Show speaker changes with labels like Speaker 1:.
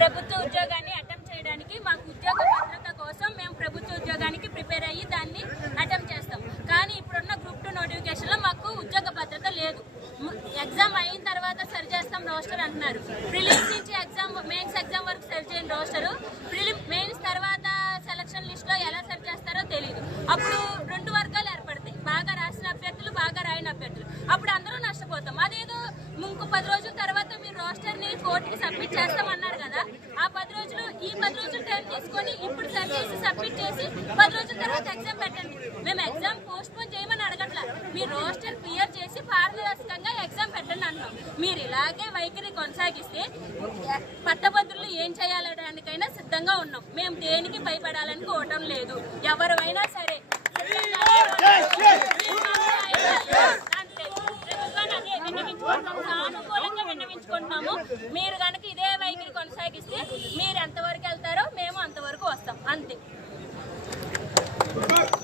Speaker 1: ప్రభుత్వ ఉద్యోగాన్ని అటెంప్ట్ చేయడానికి మాకు ఉద్యోగ భద్రత కోసం మేము ప్రభుత్వ ఉద్యోగానికి ప్రిపేర్ అయ్యి దాన్ని అటెంప్ట్ చేస్తాం. కానీ ఇప్పుడున్న గ్రూప్ టూ నోటిఫికేషన్లో మాకు ఉద్యోగ భద్రత లేదు. ఎగ్జామ్ అయిన తర్వాత సరి చేస్తాం రోస్టర్ అంటున్నారు. ప్రిలిమ్స్ నుంచి ఎగ్జామ్ మెయిన్స్ ఎగ్జామ్ వరకు సరి చేయని రోస్టరు. ప్రిలిమ్ మెయిన్స్ తర్వాత సెలక్షన్ లిస్ట్లో ఎలా సరి చేస్తారో తెలియదు అప్పుడు రెండు వర్గాలు ఏర్పడతాయి. బాగా రాసిన అభ్యర్థులు బాగా రాయని అభ్యర్థులు. అప్పుడు అందరూ నష్టపోతాం. అదేదో ముంకు పది రోజుల తర్వాత మీరు రోస్టర్ని కోర్టుకి సబ్మిట్ చేస్తామన్నారు కదా ఆ పది రోజులు ఈ పది రోజులు టైం తీసుకొని ఇప్పుడు సరి చేసి సబ్మిట్ చేసి పది రోజుల తర్వాత ఎగ్జామ్ పెట్టండి. మేము ఎగ్జామ్ పోస్ట్ పోన్ చేయమని అడగట్లా. మీరు రోస్టర్ క్లియర్ చేసి పారదర్శకంగా ఎగ్జామ్ పెట్టండి అన్నాం. మీరు ఇలాగే వైఖరి కొనసాగిస్తే పట్టభద్రులు ఏం చేయాలడానికైనా సిద్ధంగా ఉన్నాం. మేము దేనికి భయపడాలని కోవటం లేదు. ఎవరు మీరు కనుక ఇదే వైఖరి కొనసాగిస్తే